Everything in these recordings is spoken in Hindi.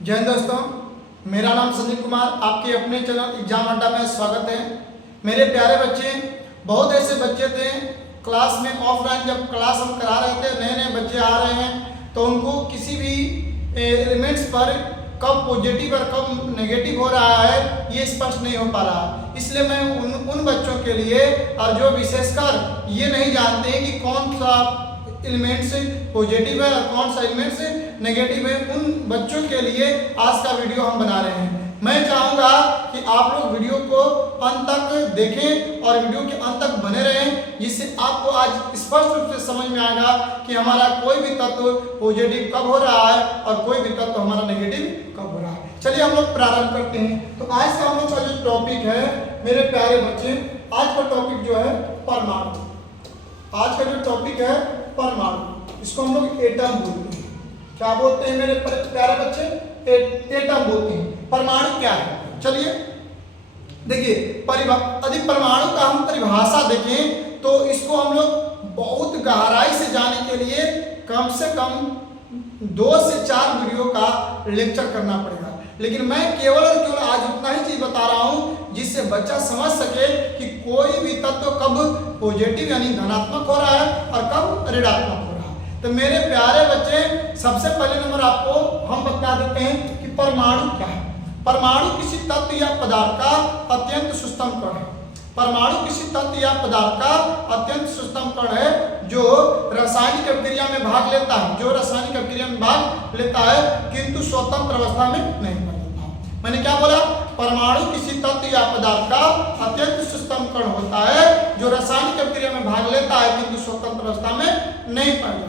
जय हिंद दोस्तों, मेरा नाम संजीव कुमार, आपके अपने चैनल एग्जाम अड्डा में स्वागत है। मेरे प्यारे बच्चे, बहुत ऐसे बच्चे थे क्लास में ऑफलाइन जब क्लास हम करा रहे थे, नए नए बच्चे आ रहे हैं तो उनको किसी भी एलिमेंट्स पर कब पॉजिटिव और कब नेगेटिव हो रहा है ये स्पष्ट नहीं हो पा रहा। इसलिए मैं उन बच्चों के लिए और जो विशेषकर ये नहीं जानते हैं कि कौन सा एलिमेंट्स पॉजिटिव है और कौन सा एलिमेंट्स नेगेटिव है, उन बच्चों के लिए आज का वीडियो हम बना रहे हैं। मैं चाहूँगा कि आप लोग वीडियो को अंत तक देखें और वीडियो के अंत तक बने रहें, जिससे आपको आज स्पष्ट रूप से समझ में आएगा कि हमारा कोई भी तत्व पॉजिटिव कब हो रहा है और कोई भी तत्व हमारा नेगेटिव कब हो रहा है। चलिए हम लोग प्रारंभ करते हैं। तो आज का हम लोग का जो टॉपिक है मेरे प्यारे बच्चे, आज का टॉपिक जो है परमाणु। आज का जो टॉपिक है परमाणु, इसको हम लोग एटम बोलते हैं। क्या बोलते हैं मेरे प्यारे बच्चे? एटम बोलते हैं। परमाणु क्या है? चलिए देखिए, यदि परमाणु का हम परिभाषा देखें तो इसको हम लोग बहुत गहराई से जाने के लिए कम से कम 2 से 4 वीडियो का लेक्चर करना पड़ेगा, लेकिन मैं केवल और केवल आज उतना ही चीज बता रहा हूं जिससे बच्चा समझ सके कि कोई भी तत्व कब पॉजिटिव यानी धनात्मक हो रहा है और कब ऋणात्मक हो रहा है। तो मेरे प्यारे बच्चे, सबसे पहले नंबर आपको हम बता देते हैं कि परमाणु क्या है। परमाणु किसी तत्व या पदार्थ का अत्यंत सूक्ष्म कण है। परमाणु किसी तत्व या पदार्थ का अत्यंत सूक्ष्म कण है जो रासायनिक अभिक्रिया में भाग लेता है, किंतु स्वतंत्र अवस्था में नहीं बदलता। मैंने क्या बोला? परमाणु किसी तत्व या पदार्थ का अत्यंत सूक्ष्म कण होता है जो रासायनिक अभिक्रिया में भाग लेता है किंतु स्वतंत्र अवस्था में नहीं पाया जाता।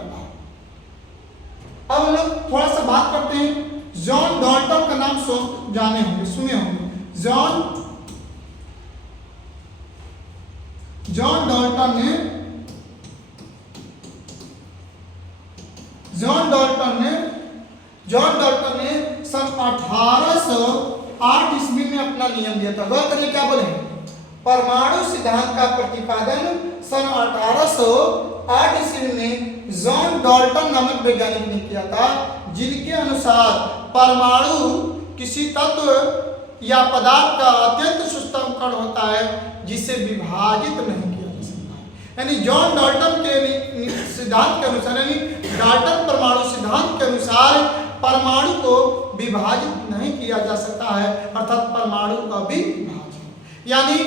अब हम लोग थोड़ा सा बात करते हैं। जॉन डाल्टन का नाम जाने होंगे, सुने होंगे। जॉन डाल्टन ने सन 1808 ईस्वी में अपना नियम दिया था। गौर करिए क्या बोले? परमाणु सिद्धांत का प्रतिपादन सन 1808 ईस्वी में जॉन डाल्टन नामक वैज्ञानिक ने किया था, जिनके अनुसार परमाणु किसी तत्व या पदार्थ का अत्यंत सूक्ष्म कण होता है जिसे विभाजित नहीं किया जा सकता है। यानी जॉन डाल्टन के सिद्धांत के अनुसार, यानी डाल्टन परमाणु सिद्धांत के अनुसार परमाणु को विभाजित नहीं किया जा सकता है, अर्थात परमाणु अविभाज्य। यानी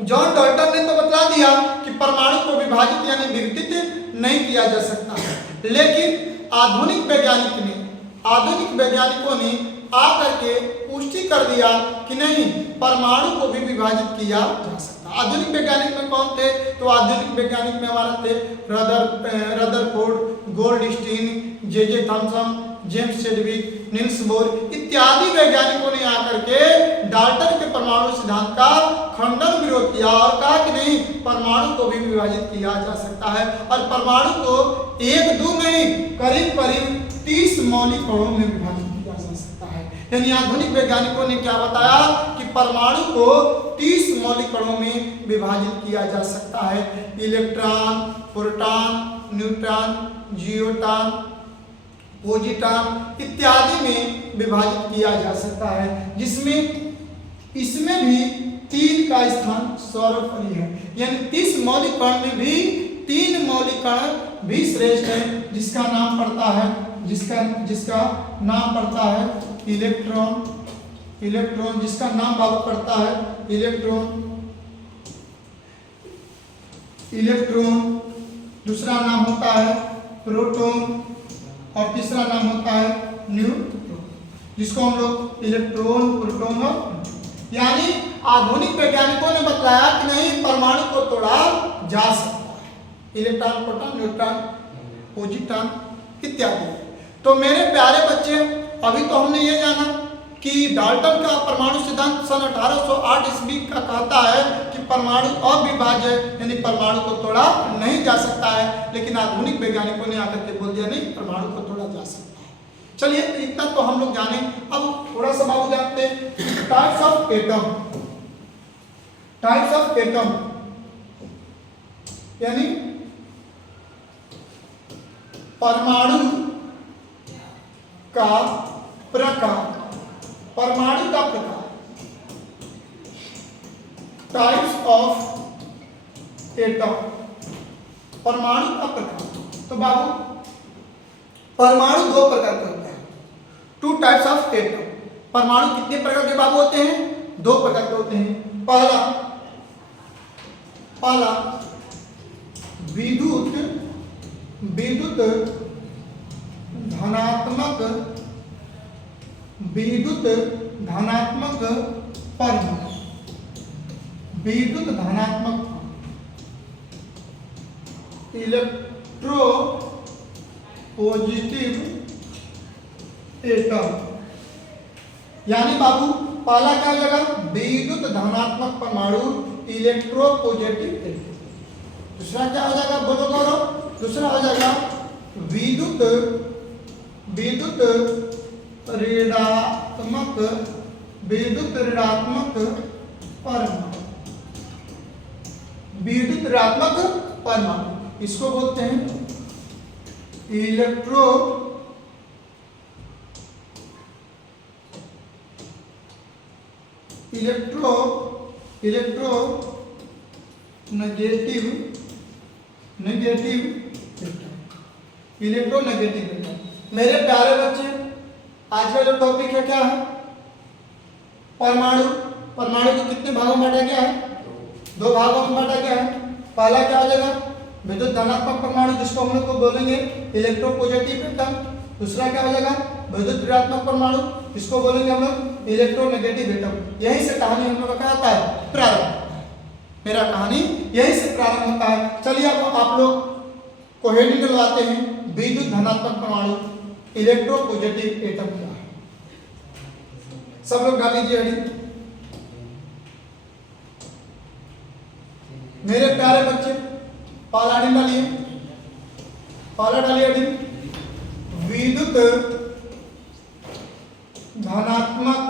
जॉन डाल्टन ने तो बतला दिया कि परमाणु को विभाजित यानी विघटित नहीं किया जा सकता है, लेकिन आधुनिक वैज्ञानिकों ने आकर के पुष्टि कर दिया कि नहीं, परमाणु को भी विभाजित किया जा सकता। आधुनिक वैज्ञानिक में कौन थे? तो आधुनिक वैज्ञानिक में हमारे थे Rutherford, Goldstein, J Thomson, James Chadwick, Nils bore इत्यादि वैज्ञानिकों ने आकर के डाल्टन के परमाणु सिद्धांत का खंडन विरोध किया और कहा कि नहीं, परमाणु को भी विभाजित किया जा सकता है और परमाणु को 1-2 नहीं, करीब 30 मौलिक कणों में विभाजित किया जा सकता है। यानी आधुनिक वैज्ञानिकों ने क्या बताया कि परमाणु को 30 मौलिक कणों में विभाजित किया जा सकता है। इलेक्ट्रॉन, प्रोटॉन, न्यूट्रॉन, जियोट्रॉन, पॉजिट्रॉन इत्यादि में विभाजित किया जा सकता है, इसमें भी 3 का स्थान सर्वोपरि है। यानी 30 मौलिक कण में भी 3 मौलिक कण भी श्रेष्ठ है, जिसका नाम पड़ता है इलेक्ट्रॉन, जिसका नाम बाबू पड़ता है इलेक्ट्रॉन, दूसरा नाम होता है प्रोटॉन और तीसरा नाम होता है न्यूट्रॉन, जिसको हम लोग इलेक्ट्रॉन, प्रोटॉन और यानी आधुनिक वैज्ञानिकों ने बताया कि नहीं, परमाणु को तोड़ा जा सकता है। इलेक्ट्रॉन, प्रोटॉन, न्यूट्रॉन, पॉजिट्रॉन इत्यादि। तो मेरे प्यारे बच्चे, अभी तो हमने ये जाना कि डाल्टन का परमाणु सिद्धांत सन 1808 ईस्वी का कहता है कि परमाणु अविभाज्य यानी परमाणु को तोड़ा नहीं जा सकता है, लेकिन आधुनिक वैज्ञानिकों ने आकर के बोल दिया नहीं, परमाणु को तोड़ा जा सकता है। चलिए इतना तो हम लोग जाने। अब थोड़ा सा बाबू जानते हैं टाइप्स ऑफ एटम यानी परमाणु का प्रकार, परमाणु का प्रकार, टाइप्स ऑफ एटम, परमाणु का प्रकार। तो बाबू परमाणु दो प्रकार के होते हैं, टू टाइप्स ऑफ एटम। परमाणु कितने प्रकार के बाबू होते हैं? दो प्रकार के होते हैं। पहला विद्युत धनात्मक परमाणु, विद्युत धनात्मक इलेक्ट्रो पॉजिटिव एटम। यानी बाबू पहला क्या हो जाएगा? विद्युत धनात्मक परमाणु, इलेक्ट्रो पॉजिटिव एटम। दूसरा क्या हो जाएगा? बोलो गौरव। दूसरा हो जाएगा विद्युत ऋणात्मक परमाणु, विद्युत ऋणात्मक परमाणु। इसको बोलते हैं इलेक्ट्रो नेगेटिव एटम। मेरे प्यारे बच्चे, आज का जो टॉपिक है क्या है? परमाणु। परमाणु को कितने भागों में बांटा गया है? दो भागों में बांटा गया है। पहला क्या हो जाएगा? विद्युत धनात्मक परमाणु, जिसको हम लोग को बोलेंगे इलेक्ट्रोपॉजिटिव एटम। दूसरा क्या हो जाएगा? विद्युत ऋणात्मक परमाणु, इसको बोलेंगे हम लोग इलेक्ट्रोनेगेटिव एटम। यहीं से कहानी हम लोग का क्या होता है? प्रारंभ। मेरा कहानी यहीं से प्रारंभ होता है। चलिए अब आप लोग को हेडिंग डलवाते हैं, विद्युत धनात्मक परमाणु, इलेक्ट्रोपॉजिटिव एटम क्या है। सब लोग डाल लीजिए हेडिंग। मेरे प्यारे बच्चे, पहला हेडिंग डालिए, पहला डालिए हेडिंग, विद्युत धनात्मक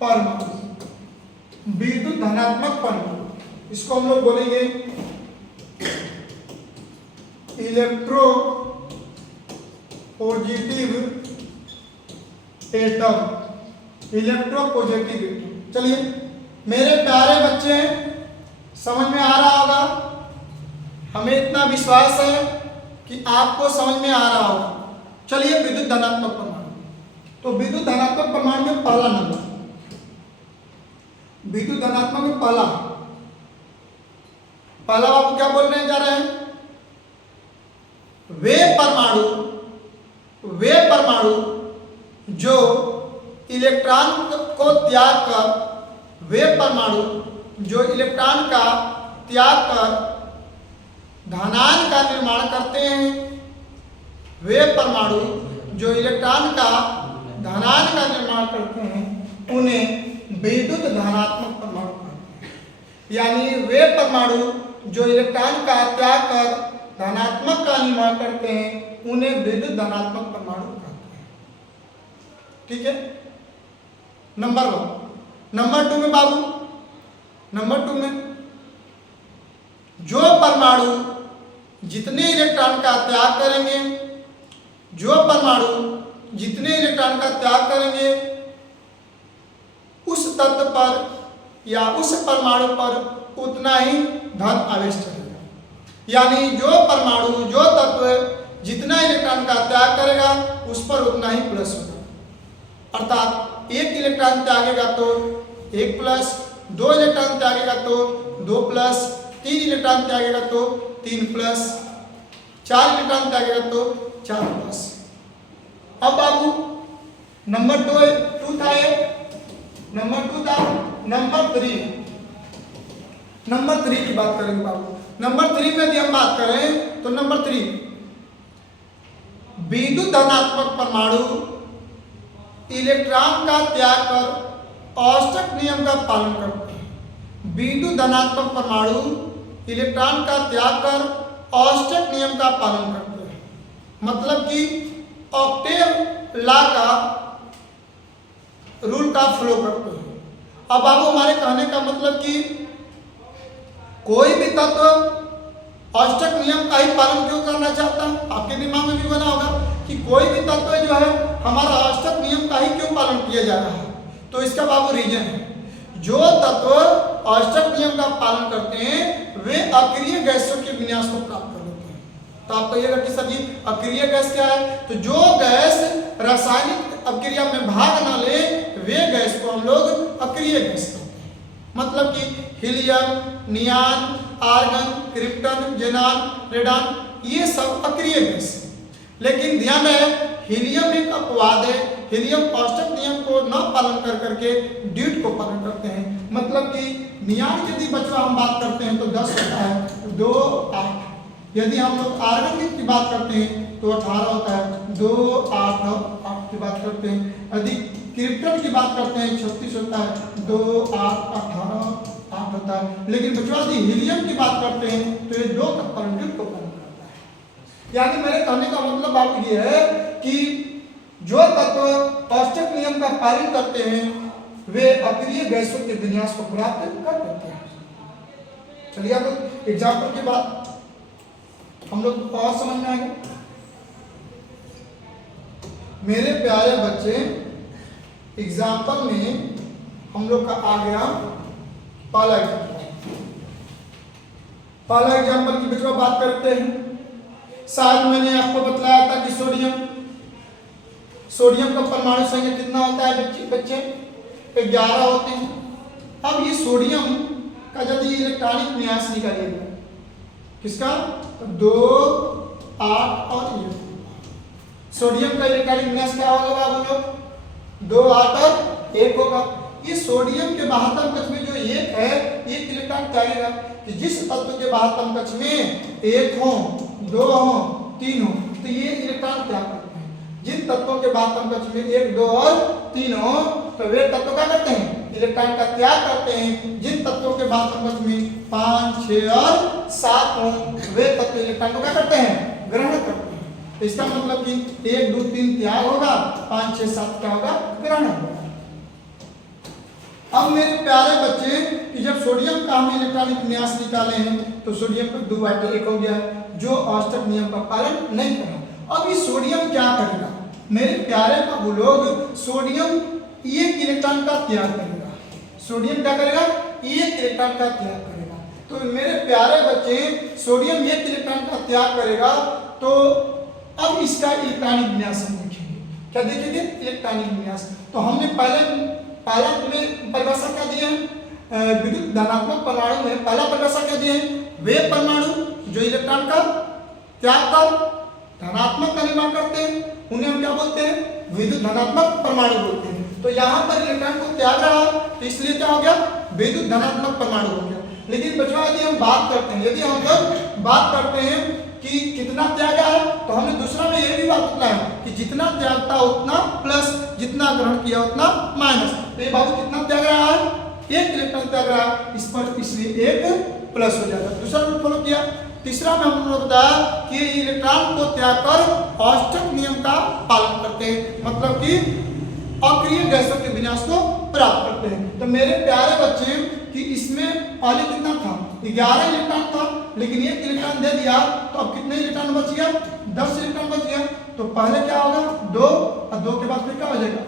परमाणु, विद्युत धनात्मक परमाणु। इसको हम लोग बोलेंगे electro positive atom, electropositive atom. चलिए मेरे प्यारे बच्चे, समझ में आ रहा होगा, हमें इतना विश्वास है कि आपको समझ में आ रहा होगा। चलिए विद्युत धनात्मक परमाणु। तो विद्युत धनात्मक परमाणु में पहला नंबर, विद्युत धनात्मक में पहला आप क्या बोलने जा रहे हैं? वे परमाणु जो इलेक्ट्रॉन को त्याग कर, वे परमाणु जो इलेक्ट्रॉन का त्याग कर धनायन का निर्माण करते हैं, वे परमाणु जो इलेक्ट्रॉन का धनायन का निर्माण करते हैं, उन्हें विद्युत धनात्मक परमाणु कहते हैं। यानी वे परमाणु जो इलेक्ट्रॉन का त्याग कर धनात्मक का निर्माण करते हैं, उन्हें विद्युत धनात्मक परमाणु कहते हैं। ठीक है, नंबर 1। नंबर 2 में बाबू, नंबर 2 में जो परमाणु जितने इलेक्ट्रॉन का त्याग करेंगे, जो परमाणु जितने इलेक्ट्रॉन का त्याग करेंगे, उस तत्व पर या उस परमाणु पर उतना ही धन आवेश चलेगा। यानी जो परमाणु, जो तत्व जितना इलेक्ट्रॉन का त्याग करेगा, उस पर उतना ही प्लस होगा। अर्थात एक इलेक्ट्रॉन त्यागेगा तो 1 प्लस, 2 इलेक्ट्रॉन त्यागेगा तो 2 प्लस, 3 इलेक्ट्रॉन त्यागेगा तो 3 प्लस, 4 इलेक्ट्रॉन त्यागेगा तो 4 प्लस। अब बाबू नंबर 2 था ये, नंबर 2 था। नंबर 3 की बात करेंगे बाबू। नंबर 3 में यदि हम बात करें तो नंबर 3 विद्युत धनात्मक परमाणु इलेक्ट्रॉन का त्याग कर औष्टक नियम का पालन करते हैं। विद्युत धनात्मक परमाणु इलेक्ट्रॉन का त्याग कर औष्टक नियम का पालन करते हैं। मतलब कि ऑक्टेव लॉ का रूल का फ्लो करते हैं। अब बाबू हमारे कहने का मतलब कि कोई भी तत्व औष्टक नियम का ही पालन क्यों करना चाहता है? आपके आपके दिमाग में भी बना होगा कि कोई भी तत्व जो है हमारा अष्टक नियम का ही क्यों पालन किया जा रहा है। तो इसका बाबू रीजन है, जो तत्व अष्टक नियम का पालन करते हैं वे अक्रिय गैसों के विन्यास को प्राप्त कर लेते हैं। तो आप कहिएगा कि सर जी अक्रिय गैस क्या है? तो जो गैस रासायनिक अभिक्रिया में भाग ना ले वे गैस को हम लोग अक्रिय गैस कहते हैं। मतलब कि हीलियम, नियान, आर्गन, क्रिप्टन, जेनान, रेडान ये सब अक्रिय गैस है। लेकिन ध्यान रहे हीलियम एक अपवाद है। हीलियम अष्टक नियम को न पालन कर करके ड्यूट को पालन करते हैं। मतलब कि नियान यदि बचवा हम बात करते हैं तो 10 होता है, 2 8। यदि हम लोग आर्गन की बात करते हैं तो 18 होता है, 2 8 8 की बात करते हैं। यदि क्रिप्टन की बात करते हैं 36 होता है, 2 8 18 8 होता है। लेकिन बचवा यदि हीलियम की बात करते हैं तो ये 2 का पालन ड्यूट को पालन करता है। यानी मेरे कहने का मतलब आप ये है कि जो तत्व अष्टक नियम का पालन करते हैं वे अक्रिय गैसों के विन्यास को प्राप्त कर लेते हैं। चलिए अब एग्जाम्पल के बाद हम लोग और समझ में आएंगे। मेरे प्यारे बच्चे एग्जाम्पल में हम लोग का आ गया पहला एग्जाम्पल। पहला एग्जाम्पल की बच्चों बात करते हैं। शायद मैंने आपको बतलाया था कि सोडियम का परमाणु संख्या कितना होता है बच्चे? 11 होते हैं। अब ये सोडियम का यदि इलेक्ट्रॉनिक विन्यास निकालिएगा किसका? 2 8 और 1। सोडियम का इलेक्ट्रॉनिक विन्यास क्या होगा बाबू लोग? 2 8 और 1 होगा। ये सोडियम के बाहतम कक्ष में जो 1 है 1 इलेक्ट्रॉन त्यागेगा कि जिस तत्व के बाहतम कक्ष में 1 हो 2 हो 3 हो तो ये इलेक्ट्रॉन त्याग करते हैं। जिन तत्वों के बाहतम कक्ष में 1 2 और 3 हो तो वे तत्व क्या करते हैं? इलेक्ट्रॉन का त्याग करते हैं। जिन तत्वों के बाहतम कक्ष में 5 6 और 7 हो वे तत्व इलेक्ट्रॉन को क्या करते हैं? ग्रहण करते हैं। तो इसका मतलब कि 1 2 3 त्याग होगा, 5 6 7 क्या होगा? ग्रहण होगा। अब मेरे प्यारे बच्चे कि जब सोडियम का हम इलेक्ट्रॉनिक विन्यास निकाले हैं तो सोडियम को 2 8 1 हो गया जो अष्टक नियम का पालन नहीं करा। अब ये सोडियम क्या करेगा? मेरे प्यारे बाबू लोग सोडियम 1 इलेक्ट्रॉन का त्याग करेगा। सोडियम क्या करेगा? 1 इलेक्ट्रॉन का त्याग करेगा। तो मेरे प्यारे बच्चे सोडियम 1 इलेक्ट्रॉन का त्याग करेगा तो अब इसका इलेक्ट्रॉनिक विन्यास हम देखेंगे। क्या देखेंगे? इलेक्ट्रॉनिक विन्यास। तो हमने पहला में परिभाषा क्या दी है? विद्युत धनात्मक परमाणु में पहला परिभाषा क्या दी है? वे परमाणु जो इलेक्ट्रॉन का त्याग कर धनात्मक का निर्माण करते हैं उन्हें हम क्या बोलते हैं? विद्युत धनात्मक परमाणु बोलते हैं। तो यहाँ पर इलेक्ट्रॉन को त्याग रहा तो इसलिए क्या हो गया? विद्युत धनात्मक परमाणु हो गया। लेकिन बच्चों यदि हम बात करते हैं, यदि हम लोग बात करते हैं कि कितना त्यागा है तो हमने दूसरा में ये भी बात बताया कि जितना त्यागता उतना प्लस, जितना ग्रहण किया उतना माइनस। तो ये बाबू कितना त्याग रहा है? 1 इलेक्ट्रॉन त्याग रहा है। इस पर इसलिए 1 प्लस हो जाएगा। दूसरा रूल फॉलो किया। तीसरा में हमने बताया कि इलेक्ट्रॉन को त्याग कर अष्टक नियम का पालन करते हैं। मतलब कि अक्रिय गैसों के विन्यास को प्राप्त करते हैं। तो मेरे प्यारे बच्चे कि इसमें पहले कितना था? 11 इलेक्ट्रॉन था, लेकिन 1 इलेक्ट्रॉन दे दिया तो अब कितने इलेक्ट्रॉन बच गया? 10 इलेक्ट्रॉन बच गया। तो पहले क्या होगा? 2 और 2 के बाद फिर क्या हो जाएगा?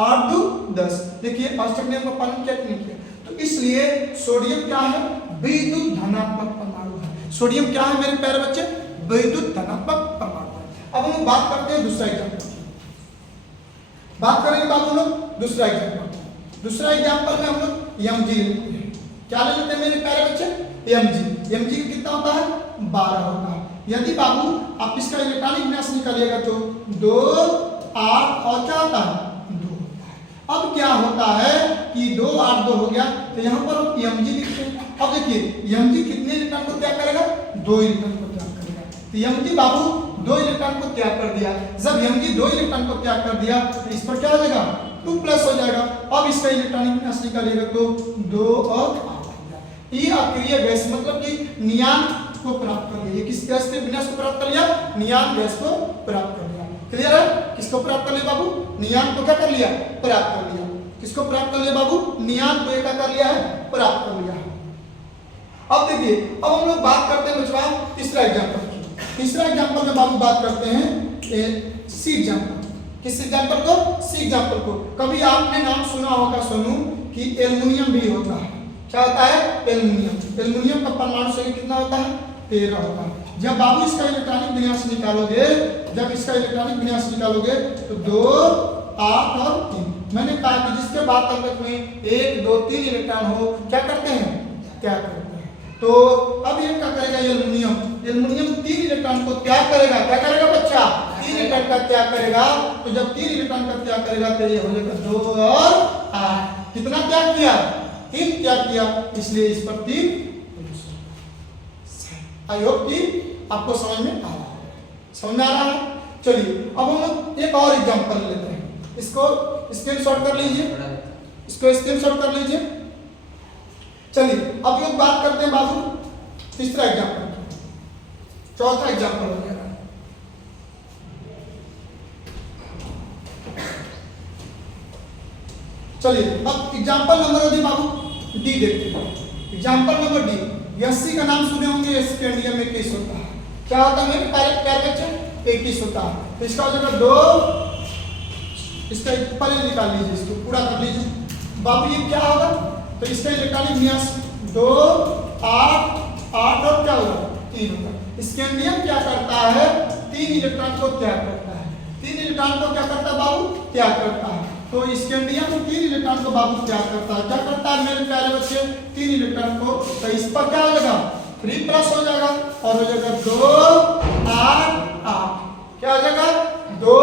8 2 10। देखिए अष्टक नियम का पालन किया कि नहीं किया। तो इसलिए सोडियम क्या है? विद्युत धनात्मक परमाणु है। सोडियम क्या है मेरे प्यारे बच्चे? विद्युत धनात्मक परमाणु है। अब हम बात करते हैं दूसरा एग्जाम्पल। बात करेंगे बाबू लोग दूसरा एग्जाम्पल। दूसरा एग्जाम्पल में हम लोग Mg लेते हैं। क्या ले लेते हैं मेरे प्यारे बच्चे? Mg कितना होता है? 12 होता है। यदि बाबू आप इसका इलेक्ट्रॉनिक विन्यास निकालिएगा तो 2 8 और क्या होता है? 2 होता है। अब क्या होता है कि 2 8 2 हो गया तो यहाँ पर हम Mg लिखते हैं। अब देखिए Mg कितने इलेक्ट्रॉन को त्याग करेगा? 2 इलेक्ट्रॉन को त्याग करेगा। तो Mg बाबू 2 इलेक्ट्रॉन को त्याग कर दिया। जब Mg 2 इलेक्ट्रॉन को त्याग कर दिया तो इस पर क्या हो जाएगा? 2 प्लस हो जाएगा। अब इसका इलेक्ट्रॉनिक विन्यास निकालिएगा तो 2 और 8 हो गया। ये अक्रिय गैस मतलब कि नियान को प्राप्त कर लिया। किस गैस के विन्यास को प्राप्त कर लिया? नियान गैस को प्राप्त कर लिया। क्लियर है? किसको प्राप्त कर लिया बाबू? नियान को क्या कर लिया? प्राप्त कर लिया। किसको प्राप्त कर लिया बाबू? नियान को क्या कर लिया है? प्राप्त कर लिया। अब देखिए अब हम लोग बात करते हैं बच्चों तीसरा एग्जाम्पल की। तीसरा एग्जाम्पल में बाबू बात करते हैं सी एग्जाम्पल। किस एग्जाम्पल को? सी एग्जाम्पल को। कभी आपने नाम सुना होगा सोनू कि एल्युमिनियम भी होता है। क्या होता है? एल्युमिनियम। एल्युमिनियम का परमाणु संख्या कितना होता है? 13 होता है। जब बाबू इसका इलेक्ट्रॉनिक विन्यास निकालोगे, जब इसका इलेक्ट्रॉनिक विन्यास निकालोगे तो 2, 8 और 3। मैंने कहा कि जिसके बाद तक में 1, 2, 3 इलेक्ट्रॉन हो, क्या करते हैं? त्याग करते हैं। तो अब ये क्या करेगा? एल्युमिनियम 3 इलेक्ट्रॉन को त्याग करेगा। क्या करेगा बच्चा? 3 इलेक्ट्रॉन का त्याग करेगा। तो जब 3 इलेक्ट्रॉन का त्याग करेगा तो ये हो जाएगा 2 और 8। कितना त्याग किया? 3 त्याग किया, इसलिए इस पर 3। आई होप कि आपको समझ में आ रहा है। समझ में आ रहा है? चलिए अब हम एक और एग्जांपल लेते हैं। इसको स्क्रीनशॉट कर लीजिए, इसको स्क्रीनशॉट कर लीजिए। चलिए अब एक बात करते हैं बाबू तीसरा एग्जांपल, चौथा एग्जांपल हो गया। चलिए अब एग्जांपल नंबर डी बाबू डी देखते हैं। एग्जांपल नंबर डी, यस्सी का नाम सुने होंगे। इसके इंडिया में 21 होता है। क्या होता है मेरे प्यारे बच्चे? 21 होता है। तो इसका हो जाएगा 2, इसका पहले निकाल लीजिए, इसको पूरा कर लीजिए बाबू। ये क्या होगा? तो इसका इलेक्ट्रॉनिक विन्यास 2, 8, 8 और क्या होगा? 3 होगा। इसके इंडियम क्या करता है? 3 इलेक्ट्रॉन को त्याग करता है। 3 इलेक्ट्रॉन को क्या करता है बाबू? त्याग करता है। तो इसके इंडियम 3 इलेक्ट्रॉन को बाबू त्याग करता है। क्या करता है मेरे प्यारे बच्चे? 3 इलेक्ट्रॉन को। तो इस पर क्या हो जाएगा? 3 प्लस हो जाएगा और हो जाएगा 2, 8, 8। क्या हो जाएगा? 2,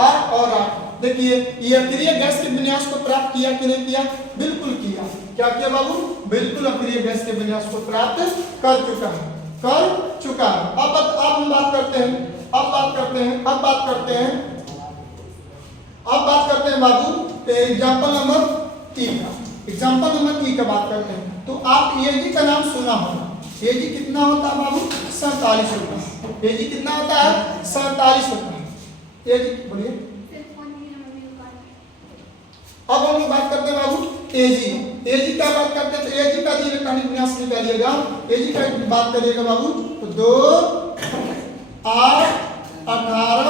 8 और 8। देखिए ये अक्रिय गैस के विन्यास को प्राप्त किया कि नहीं किया? बिल्कुल किया। क्या किया बाबू? बिल्कुल अक्रिय गैस के विन्यास को प्राप्त कर चुका है, कर चुका है। अब हम बात करते हैं, अब बात करते हैं बाबू एग्जाम्पल नंबर 3 का। एग्जाम्पल नंबर 3 का बात करते हैं। तो आप एजी का नाम सुना होगा। एजी कितना होता है बाबू? 47 होता है। एजी कितना होता है? 47 होता है। एजी बोलिए। अब हम लोग बात करते हैं बाबू एजी। एजी का बात करते हैं तो एजी का इलेक्ट्रॉनिक विन्यास निकालिएगा। एजी का बात करिएगा बाबू तो 2, 8, 18,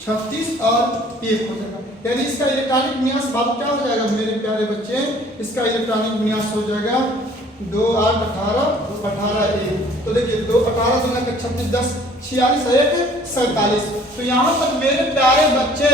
36 और 1 हो जाएगा। यानी इसका इलेक्ट्रॉनिक विन्यास बाबू क्या हो जाएगा मेरे प्यारे बच्चे? इसका इलेक्ट्रॉनिक विन्यास हो जाएगा 2, 8, 18, 18, 1। तो देखिए 2, 18, 2, 36, 10, 46, 1, 47। तो यहाँ पर मेरे प्यारे बच्चे,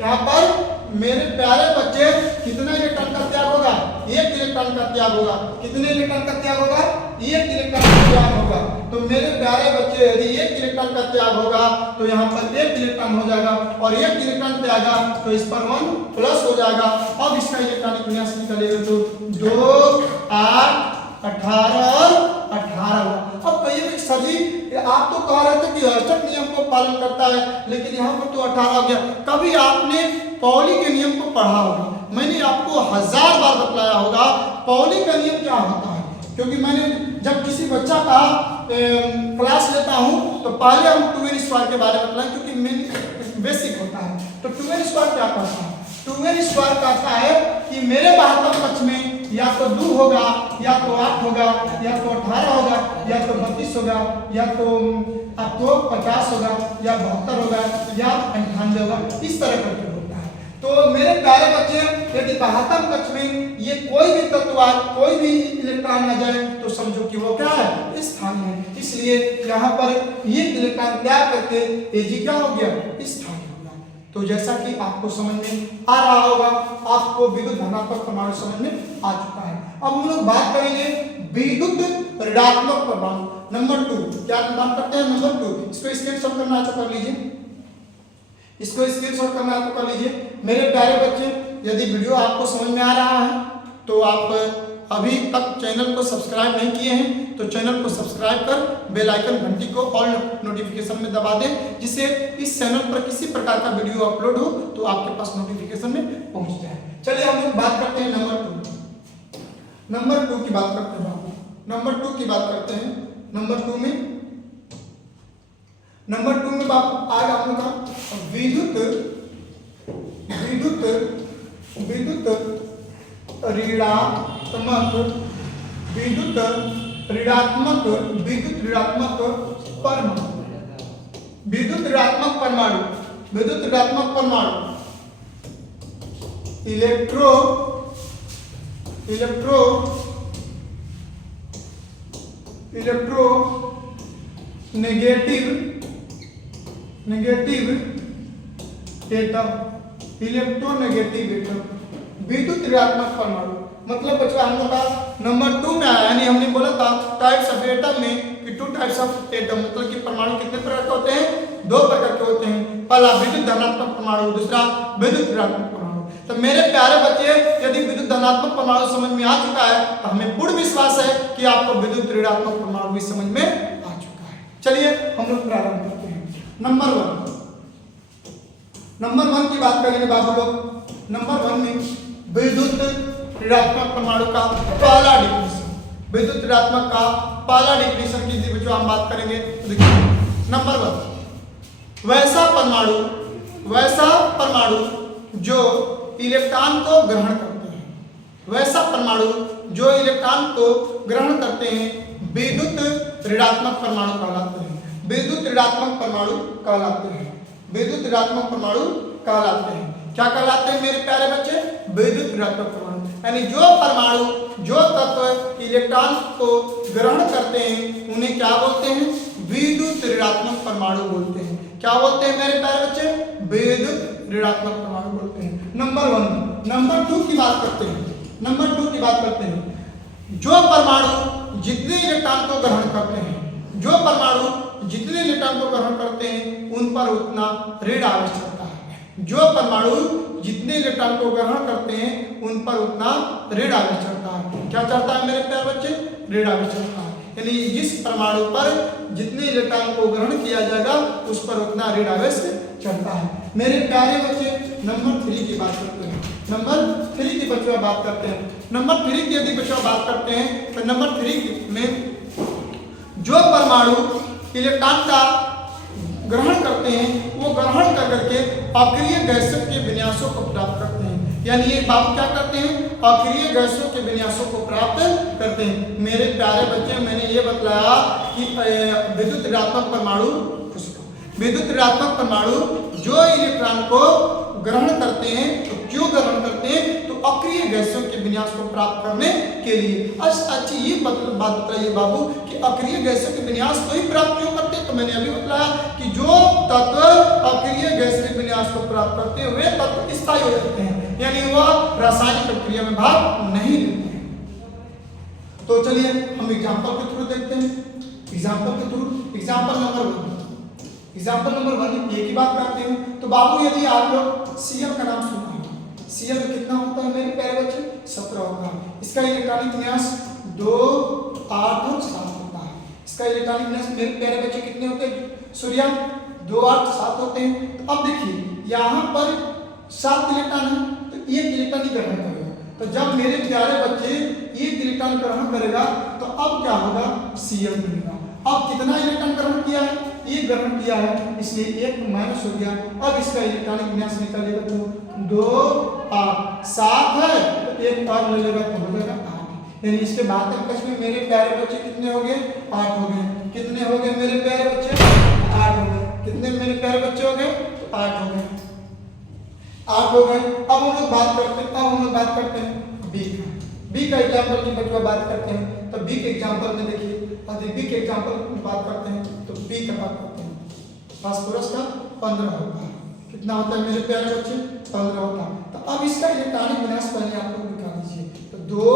यहाँ पर मेरे प्यारे बच्चे कितने इलेक्ट्रॉन का त्याग होगा? 1 इलेक्ट्रॉन का त्याग होगा। कितने इलेक्ट्रॉन का त्याग होगा? 1 इलेक्ट्रॉन का त्याग होगा। तो मेरे प्यारे बच्चे यदि 1 इलेक्ट्रॉन का त्याग होगा तो यहाँ पर 1 इलेक्ट्रॉन हो जाएगा और 1 इलेक्ट्रॉन त्यागा तो इस पर 1 प्लस हो जाएगा। अब इसका इलेक्ट्रॉनिक विन्यास निकालेगा तो 2, 8, 18 और 18 हुआ। अब कहिए सर जी आप तो कह रहे थे कि हर्षक नियम को पालन करता है, लेकिन यहाँ पर तो 18 हो गया। कभी आपने पॉली के नियम को पढ़ा होगा। मैंने आपको 1000 बार बतलाया होगा पॉली का नियम क्या होता है, क्योंकि मैंने जब किसी बच्चा का क्लास लेता हूँ तो पहले हम 2n स्क्वायर के बारे में बताएं, क्योंकि मेन बेसिक होता है। तो 2n स्क्वायर क्या कहता है? 2n स्क्वायर कहता है कि मेरे बाहर पक्ष में या तो 2 होगा, या तो 8 होगा, या तो 18 होगा, या तो 32 होगा, या तो आपको 50 होगा, या 72 होगा, या 98 होगा। इस तरह करके होता है। तो मेरे प्यारे बच्चे यदि बाहर कक्ष में ये कोई भी तत्व आए, कोई भी इलेक्ट्रॉन आ जाए तो समझो कि वो क्या है? स्थानीय है। इसलिए यहाँ पर ये इलेक्ट्रॉन त्याग करके एजी क्या हो गया? स्थानीय। तो जैसा कि आपको समझ में आ रहा होगा, आपको विद्युत धनात्मक परमाणु समझ में आ चुका है। अब हम लोग बात करेंगे विद्युत ऋणात्मक परमाणु नंबर 2। क्या बात करते हैं? नंबर 2। इसको स्क्रीनशॉट करना है तो कर लीजिए, इसको स्क्रीनशॉट करना है तो कर लीजिए। मेरे प्यारे बच्चे यदि वीडियो आपको समझ में आ रहा है तो आप अभी तक चैनल को सब्सक्राइब नहीं किए हैं तो चैनल को सब्सक्राइब कर बेल आइकन घंटी को ऑल नोटिफिकेशन में दबा दें, जिससे इस चैनल पर किसी प्रकार का वीडियो अपलोड हो तो आपके पास नोटिफिकेशन में पहुंच जाए। चलिए हम लोग बात करते हैं नंबर 2 की बात करते हैं। नंबर 2 की बात करते हैं। नंबर 2 में बात आएगा हम लोग का विद्युत ऋणात्मक परमाणु, विद्युत ऋणात्मक परमाणु, विद्युत ऋणात्मक परमाणु, electro negative atom, electronegative atom, विद्युत ऋणात्मक परमाणु। मतलब बच्चों हम लोग का नंबर 2 में आया, यानी हमने बोला था टाइप्स ऑफ एटम में कि 2 टाइप्स ऑफ एटम, मतलब कि परमाणु कितने प्रकार के होते हैं, 2 प्रकार के होते हैं। पहला विद्युत धनात्मक परमाणु, दूसरा विद्युत ऋणात्मक परमाणु। तो मेरे प्यारे बच्चे, यदि विद्युत धनात्मक परमाणु समझ में आ चुका है तो हमें पूर्ण विश्वास है कि आपको विद्युत ऋणात्मक परमाणु भी समझ में आ चुका है। चलिए हम लोग प्रारंभ करते हैं। नंबर 1 की बात करेंगे बाबू लोग। नंबर 1 में विद्युत ऋणात्मक परमाणु का पहला डिफिनेशन, विद्युत ऋणात्मक का पहला डिफिनेशन की जो हम बात करेंगे तो देखिए नंबर 1, वैसा परमाणु जो इलेक्ट्रॉन को ग्रहण करते हैं, वैसा परमाणु जो इलेक्ट्रॉन को ग्रहण करते हैं विद्युत ऋणात्मक परमाणु कहलाते हैं, विद्युत ऋणात्मक परमाणु कहलाते हैं, विद्युत ऋणात्मक परमाणु कहलाते हैं। क्या कहलाते हैं मेरे प्यारे बच्चे, विद्युत ऋणात्मक परमाणु। यानी जो परमाणु, जो तत्व इलेक्ट्रॉन को ग्रहण करते हैं उन्हें क्या बोलते हैं, विद्युत ऋणात्मक परमाणु बोलते हैं। क्या बोलते हैं मेरे प्यारे बच्चे, विद्युत ऋणात्मक परमाणु बोलते हैं। नंबर 1, नंबर 2 की बात करते हैं। नंबर 2 की बात करते हैं, जो परमाणु जितने इलेक्ट्रॉन को ग्रहण करते हैं, जो परमाणु जितने इलेक्ट्रॉन को ग्रहण करते हैं उन पर उतना ऋण आवेश चलता है। जो परमाणु जितने इलेक्ट्रॉन को ग्रहण करते हैं उन पर उतना ऋण आवेश चलता है। क्या चलता है मेरे प्यारे बच्चे, ऋण आवेश चलता है। यानी जिस परमाणु पर जितने इलेक्ट्रॉन को ग्रहण किया जाएगा उस पर उतना ऋण आवेश चलता है। मेरे प्यारे बच्चे नंबर 3 की बात करते हैं। नंबर 3 की बच्चों बात करते हैं। नंबर 3 की यदि बच्चों बात करते हैं तो नंबर 3 में जो परमाणु इलेक्ट्रॉन का ग्रहण करते हैं वो ग्रहण कर करके अक्रिय गैसों के विन्यासों को प्राप्त करते हैं। यानी ये बाबू क्या करते हैं, अक्रिय गैसों के विन्यासों को प्राप्त करते हैं। मेरे प्यारे बच्चे, मैंने ये बतलाया कि विद्युत ऋणात्मक परमाणु, विद्युत ऋणात्मक परमाणु जो इलेक्ट्रॉन को ग्रहण करते हैं तो क्यों ग्रहण करते हैं, तो अक्रिय गैसों के विन्यास को प्राप्त करने के लिए। अच्छी ये बात बताइए बाबू कि अक्रिय गैसों के विन्यास को ही प्राप्त क्यों करते हैं, तो मैंने अभी बताया कि जो तत्व अक्रिय गैस के विन्यास को प्राप्त करते हैं वे तत्व स्थायी हो जाते हैं, यानी वह रासायनिक प्रक्रिया में भाग नहीं लेते हैं। तो चलिए हम एग्जाम्पल के थ्रू देखते हैं। एग्जाम्पल के थ्रू, एग्जाम्पल नंबर 1 एक ही बात करते हैं। तो बाबू यदि आप लोग Cl का नाम सुना है, Cl कितना होता है मेरे प्यारे बच्चे, 17 होता है। इसका इलेक्ट्रॉनिक विन्यास 2, 8 और 7 होता है। इसका इलेक्ट्रॉनिक विन्यास मेरे प्यारे बच्चे कितने होते हैं, सूर्या 2, 8, 7 होते हैं। तो अब देखिए यहाँ पर 7 इलेक्ट्रॉन है तो 1 इलेक्ट्रॉन ही ग्रहण करेगा। तो जब मेरे प्यारे बच्चे 1 इलेक्ट्रॉन ग्रहण करेगा तो अब क्या होगा, Cl मिलेगा। अब कितना इलेक्ट्रॉन ग्रहण किया है, 1 ग्रहण किया है, इसलिए 1 माइनस हो गया। अब इसका इलेक्ट्रॉनिक विन्यास निकालेगा तो 2, 8, 7 है तो 1 और ले लेगा तो हो जाएगा 8। यानी इसके बाद कक्ष में मेरे प्यारे बच्चे कितने हो गए, 8 हो गए। कितने हो गए मेरे प्यारे बच्चे, 8 हो गए। कितने मेरे प्यारे बच्चे हो गए, 8 हो गए, 8 हो गए। अब हम लोग बात करते हैं बी का एग्जाम्पल की बच्चों बात करते हैं। तो बी के एग्जाम्पल में देखिए, यदि बी के एग्जाम्पल की बात करते हैं तो बी का बात करते हैं। फास्फोरस का 15 होता है। कितना होता है मेरे प्यारे बच्चे, 15 होता है। तो अब इसका इलेक्ट्रॉनिक विन्यास पहले आप लोग निकाल दीजिए। तो 2,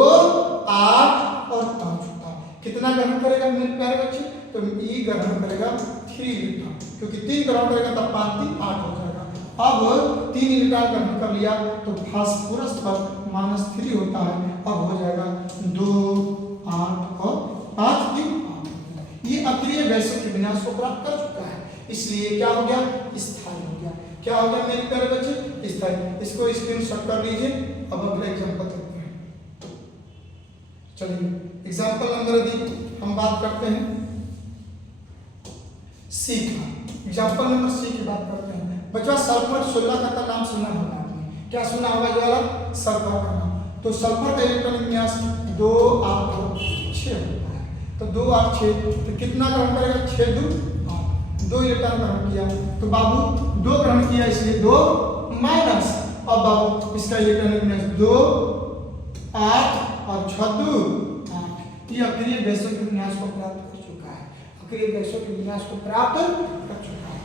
8 और 5 होता है। कितना ग्रहण करेगा मेरे प्यारे बच्चे, तो ई ग्रहण करेगा 3 इलेक्ट्रॉन, क्योंकि 3 ग्रहण करेगा तब 5, 3, 8 हो जाएगा। अब 3 इलेक्ट्रॉन ग्रहण कर लिया तो फास्फोरस पर -3 होता है। अब हो जाएगा 2, 8 और 5, 3, 8। ये अक्रिय गैसों के विन्यास को प्राप्त कर चुका है, इसलिए क्या हो गया, स्थायी हो गया। क्या हो गया मेरे प्यारे बच्चे, स्थायी। इसको स्क्रीनशॉट कर लीजिए। अब अगला एग्जांपल देखते हैं। चलिए एग्जांपल नंबर यदि हम बात करते हैं सी का, एग्जांपल नंबर सी की बात करते हैं। बच्चा सल्फर 16 का नाम सुना होगा आपने, क्या सुना होगा जो वाला, सल्फर का नाम। तो सल्फर का इलेक्ट्रॉनिक विन्यास 2, 8 और 6 होता है। तो 2, 8, 6 तो कितना ग्रहण करेगा, 6, 2, 2 इलेक्ट्रॉन ग्रहण किया, तो बाबू 2 ग्रहण किया इसलिए 2 माइनस। अब बाबू इसका इलेक्ट्रॉनिक विन्यास 2 8 और 6 2 8। ये अक्रिय गैसों के विन्यास को प्राप्त कर चुका है, अक्रिय गैसों के विन्यास को प्राप्त कर चुका है।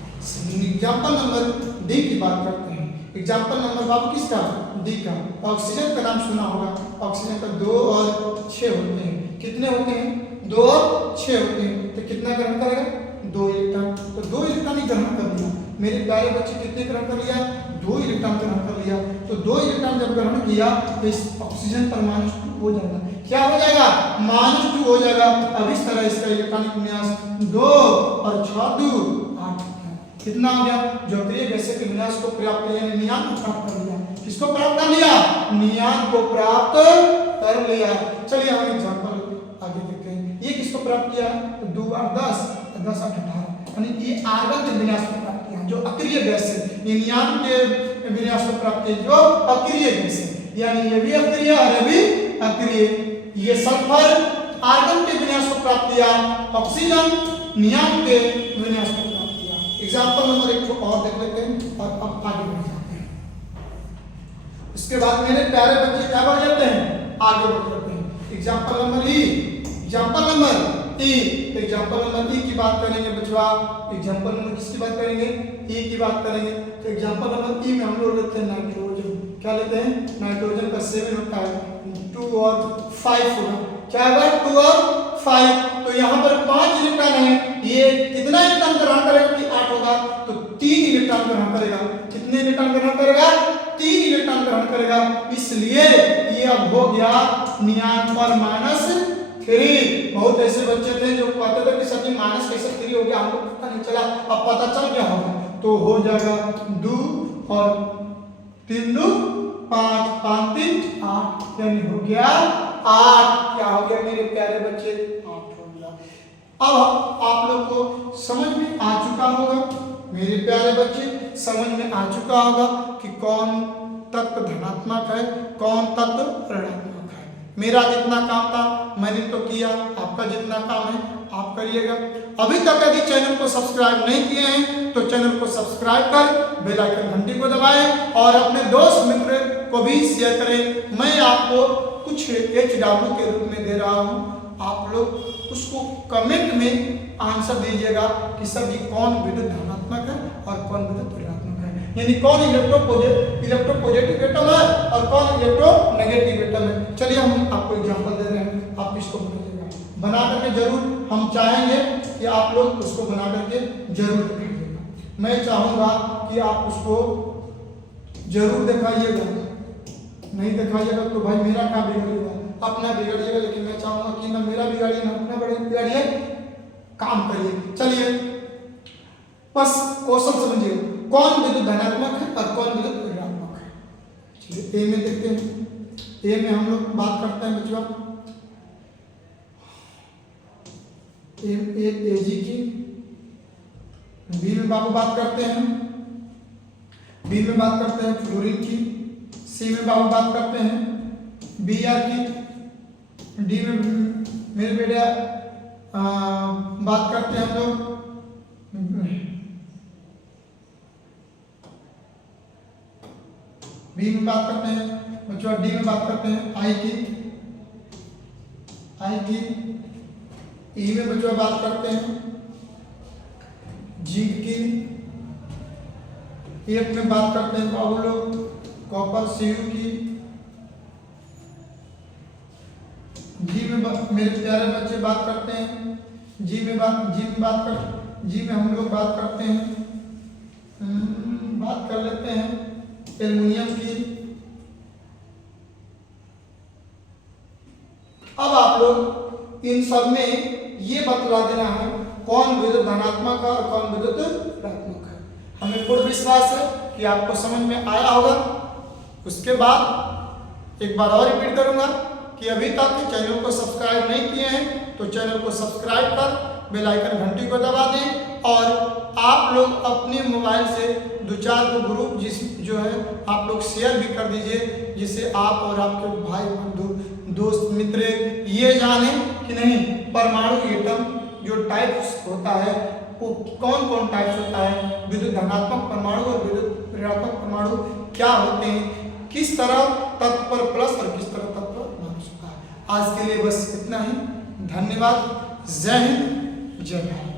एग्जाम्पल नंबर डी की बात करते हैं। एग्जाम्पल नंबर बाबू किसका? डी का। ऑक्सीजन का नाम सुना होगा। ऑक्सीजन का 2 और 6 होते हैं। कितने होते हैं? 2 और 6 होते हैं। तो कितना ग्रहण करेगा? 2 इलेक्ट्रॉन। तो 2 इलेक्ट्रॉन ही ग्रहण कर लिया। मेरे प्यारे बच्चे कितने ग्रहण कर लिया? 2 इलेक्ट्रॉन ग्रहण कर लिया। तो 2 इलेक्ट्रॉन जब ग्रहण किया तो इस ऑक्सीजन पर -2 हो जाएगा। क्या हो जाएगा? -2 हो जाएगा। अब इस तरह इसका इलेक्ट्रॉनिक विन्यास 2 और 6 2 8 कितना हो गया? जो अक्रिय गैसों के विन्यास को प्राप्त यानी नियान को प्राप्त कर लिया। किसको प्राप्त कर लिया? नियान को प्राप्त कर लिया। चलिए हम एग्जांपल आगे देखते हैं। ये किसको प्राप्त किया? तो 2 बार 10 10 8 18 यानी ये आर्गन के विन्यास को प्राप्त किया जो अक्रिय गैस है। ये नियान के विन्यास को प्राप्त किया जो अक्रिय गैस है, यानी ये भी अक्रिय और ये भी अक्रिय। ये सल्फर आर्गन के विन्यास को प्राप्त किया, ऑक्सीजन नियान के विन्यास को प्राप्त किया। एग्जांपल नंबर 1 को और देख लेते हैं और अब आगे बढ़ जाते हैं। इसके बाद मेरे प्यारे बच्चे क्या बढ़ जाते हैं? आगे बढ़ जाते हैं। एग्जांपल नंबर ई। एग्जांपल नंबर ई। एग्जांपल नंबर ई की बात करेंगे बच्चों। एग्जांपल नंबर किसकी बात करेंगे? ई की बात करेंगे। तो एग्जांपल नंबर ई में हम लोग लेते हैं नाइट्रोजन। क्या लेते हैं? नाइट्रोजन का 7 होता है, 2 और 5 होगा। क्या होगा? 2 और 5। तो यहाँ पर 5 इलेक्ट्रॉन है। ये कितना इलेक्ट्रॉन ग्रहण करेगा कि 8 होगा? तो 3 इलेक्ट्रॉन ग्रहण करेगा। कितने इलेक्ट्रॉन ग्रहण करेगा? 3 इलेक्ट्रॉन ग्रहण करेगा। इसलिए ये अब हो गया नियान पर -3। बहुत ऐसे बच्चे थे जो कहते थे कि सर जी माइनस कैसे 3 हो गया, हमको पता नहीं चला। अब पता चल गया होगा। तो हो जाएगा 2 और 3 2 5 5 3 8 यानी हो गया 8। क्या हो गया मेरे प्यारे बच्चे? 8 हो गया। अब आप लोग को समझ में आ चुका होगा, मेरे प्यारे बच्चे समझ में आ चुका होगा कि कौन तत्व धनात्मक है, कौन तत्व ऋणात्मक है। मेरा जितना काम था मैंने तो किया, आपका जितना काम है आप करिएगा। अभी तक यदि चैनल को सब्सक्राइब नहीं किए हैं तो चैनल को सब्सक्राइब कर बेल आइकन घंटी को दबाएं और अपने दोस्त मित्र को भी शेयर करें। मैं आपको कुछ HW के रूप में दे रहा हूं, आप लोग उसको कमेंट में आंसर दीजिएगा कि सर जी कौन विद्युत धनात्मक है और कौन विद्युत ऋणात्मक है, यानी कौन इलेक्ट्रोपॉजिटिव एटम है और कौन इलेक्ट्रोनेगेटिव एटम है। चलिए हम आपको एग्जांपल दे रहे हैं, आप इसको बना करके जरूर, हम चाहेंगे कि आप लोग उसको बना करके जरूर दिखाइएगा। मैं चाहूंगा कि आप उसको जरूर दिखाइएगा, नहीं दिखाइएगा तो भाई मेरा काम बिगड़ेगा, अपना बिगड़िएगा। लेकिन मैं चाहूंगा कि ना मेरा बिगाड़िए ना अपना बिगाड़िए, काम करिए। चलिए बस क्वेश्चन समझिए, कौन विद्युत धनात्मक है और कौन विद्युत ऋणात्मक है। चलिए ए में देखते हैं। ए में हम लोग बात करते हैं बच्चों Ag की। बी में बाबू बात करते हैं, बी में बात करते हैं फ्लोरीन की। सी में बाबू बात करते हैं Br की। डी में मेरे बेटा बात करते हैं हम लोग बी में बात करते हैं बच्चों। डी में बात करते हैं आई की। ई में बच्चों बात करते हैं जिंक की। एफ में बात करते हैं बाबू लोग कॉपर Cu की। जी में मेरे प्यारे बच्चे बात करते हैं जी में हम लोग बात करते हैं बात कर लेते हैं एल्युमिनियम की। अब आप लोग इन सब में ये बतला देना है कौन विद्युत धनात्मक है और कौन विद्युत ऋणात्मक है। हमें पूर्ण विश्वास है कि आपको समझ में आया होगा। उसके बाद एक बार और रिपीट करूंगा कि अभी तक चैनल को सब्सक्राइब नहीं किए हैं तो चैनल को सब्सक्राइब कर बेल आइकन घंटी को दबा दें और आप लोग अपने मोबाइल से 2-4 ग्रुप जो है आप लोग शेयर भी कर दीजिए, जिससे आप और आपके भाई बंधु दोस्त मित्र ये जाने कि नहीं परमाणु एटम जो टाइप्स होता है वो कौन कौन टाइप्स होता है, विद्युत धनात्मक परमाणु और विद्युत ऋणात्मक परमाणु क्या होते हैं, किस तरह तत्व पर प्लस और किस तरह तत्व पर माइनस होता है। आज के लिए बस इतना ही। धन्यवाद। जय हिंद, जय भारत।